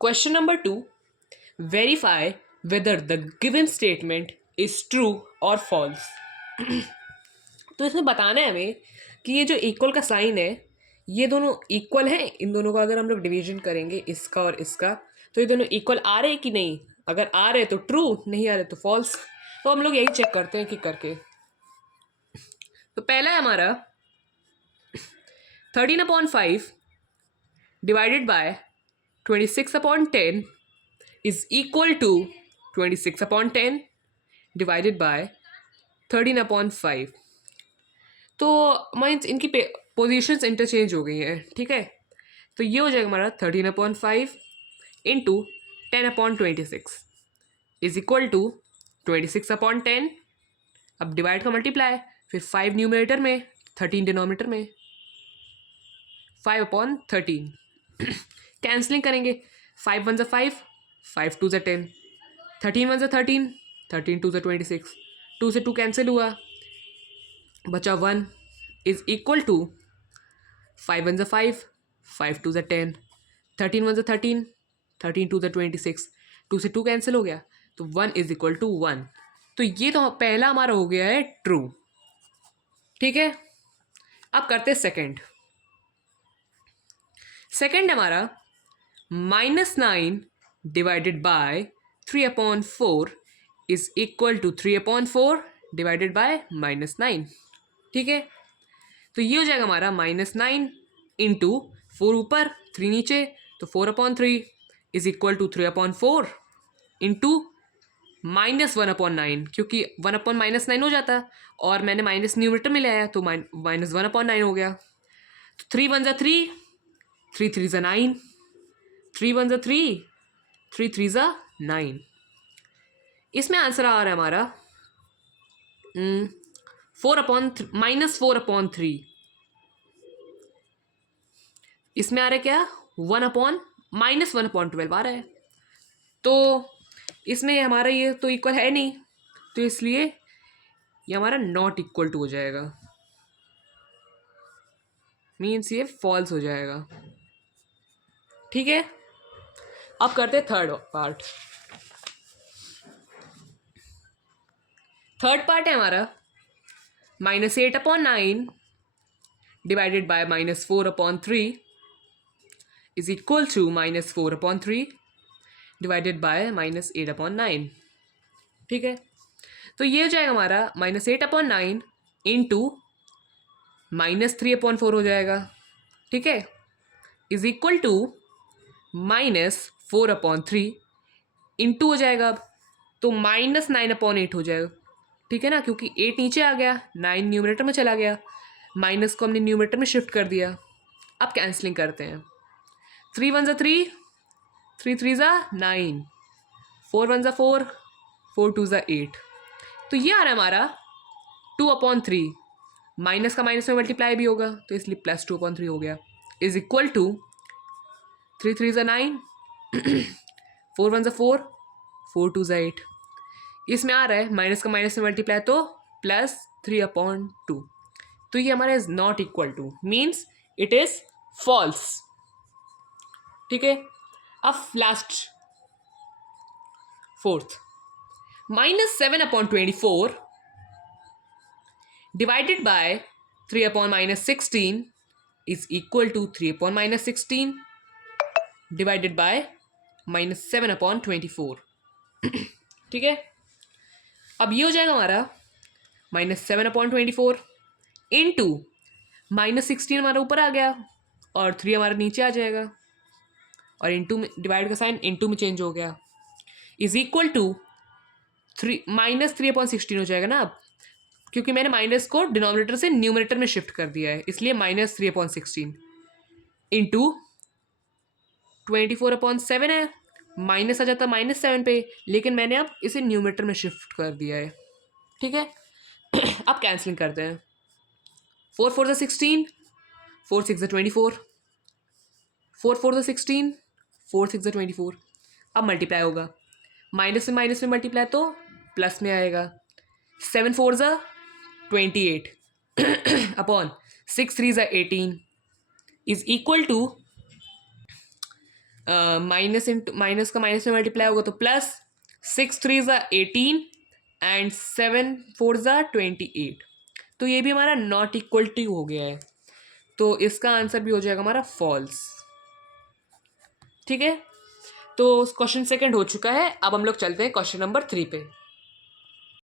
Question number 2. Verify whether the given statement is true or false. तो इसमें बताना है हमें कि ये जो इक्वल का साइन है ये दोनों इक्वल हैं। इन दोनों का अगर हम लोग डिवीजन करेंगे इसका और इसका तो ये दोनों इक्वल आ रहे हैं कि नहीं। अगर आ रहे तो ट्रू, नहीं आ रहे तो फॉल्स। तो हम लोग यही चेक करते हैं कि करके। तो पहला है हमारा 13/5 divided by 26/10 is equal to 26/10 divided by 13/5। तो मीन्स इनकी पोजिशंस इंटरचेंज हो गई हैं, ठीक है। तो ये हो जाएगा हमारा 13/5 इंटू 10/26 इज इक्वल टू 26/10। अब डिवाइड का मल्टीप्लाई, फिर 5 न्यूमरेटर में 13 डिनोमिनेटर में, 5/13 कैंसलिंग करेंगे। 5 1 5, 5 2 10, 13 1 13, 13 2 26, 2 से 2 कैंसिल हुआ, बचा 1 इज इक्वल टू 5 1 5, 5 2 10, 13 1 13, 13 2 26, 2 से 2 कैंसिल हो गया, तो 1 इज इक्वल टू 1। तो ये तो पहला हमारा हो गया है ट्रू, ठीक है। अब करते सेकंड। सेकंड हमारा -9 divided by 3/4 is equal to 3/4 divided by -9, ठीक है। तो ये हो जाएगा हमारा -9 इंटू 4 ऊपर 3 नीचे, तो 4/3 इज इक्वल टू 3/4 इंटू -1/9, क्योंकि 1/-9 हो जाता और मैंने माइनस न्यूमरेटर में ले आया तो -1/9 हो गया। तो 3 1 3, 3 3 9, 3 1 3, 3 3 9। इसमें आंसर आ रहा है हमारा -4/3। इसमें आ रहा है क्या, 1/-1/12 आ रहा है। तो इसमें हमारा ये तो इक्वल है नहीं, तो इसलिए ये हमारा नॉट इक्वल टू हो जाएगा, मीन्स ये फॉल्स हो जाएगा, ठीक है। अब करते हैं थर्ड पार्ट। थर्ड पार्ट है हमारा -8/9 divided by -4/3 is equal to -4/3 divided by -8/9, ठीक है। तो ये हो जाएगा हमारा -8/9 इंटू -3/4 हो जाएगा, ठीक है, इज इक्वल टू -4/3 इंटू हो जाएगा अब तो -9/8 हो जाएगा, ठीक है ना, क्योंकि 8 नीचे आ गया, 9 न्यूमरेटर में चला गया, माइनस को हमने न्यूमरेटर में शिफ्ट कर दिया। अब कैंसलिंग करते हैं। 3 1 3, 3 3 9, 4 1 4, 4 2 8। तो ये आ रहा है हमारा 2/3, माइनस का माइनस में मल्टीप्लाई भी होगा तो इसलिए +2/3 हो गया, इज इक्वल टू 3 3 9, 4 1 4, 4 2 8। इसमें आ रहा है माइनस का माइनस में मल्टीप्लाई तो +3/2। तो ये हमारा is not equal to, means it is false, ठीक है। अब last fourth, -7/24 divided by 3/-16 is equal to 3/-16 divided by -7/24, ठीक है। अब ये हो जाएगा हमारा -7/24 इंटू -16 हमारा ऊपर आ गया और 3 हमारा नीचे आ जाएगा, और इंटू में डिवाइड का साइन इंटू में चेंज हो गया, इज इक्वल टू -3/16 हो जाएगा ना अब, क्योंकि मैंने माइनस को डिनोमिनेटर से न्यूमरेटर में शिफ्ट कर दिया है, इसलिए -3/16 इंटू 24/7 है, माइनस आ जाता -7 पे, लेकिन मैंने अब इसे न्यूमरेटर में शिफ्ट कर दिया है, ठीक है। अब कैंसलिंग करते हैं। 4 4 16, 4 6 24, 4 4 16, 4 6 24। अब मल्टीप्लाई होगा, माइनस में मल्टीप्लाई तो प्लस में आएगा, 7 4 28 upon 6 3 18 is equal to minus into minus का माइनस में मल्टीप्लाई होगा तो प्लस, 6 3 = 18 एंड 7 4 = 28। तो ये भी हमारा नॉट इक्वल टू हो गया है, तो इसका आंसर भी हो जाएगा हमारा फॉल्स। ठीक है, तो क्वेश्चन सेकंड हो चुका है। अब हम लोग चलते हैं क्वेश्चन नंबर 3 पे।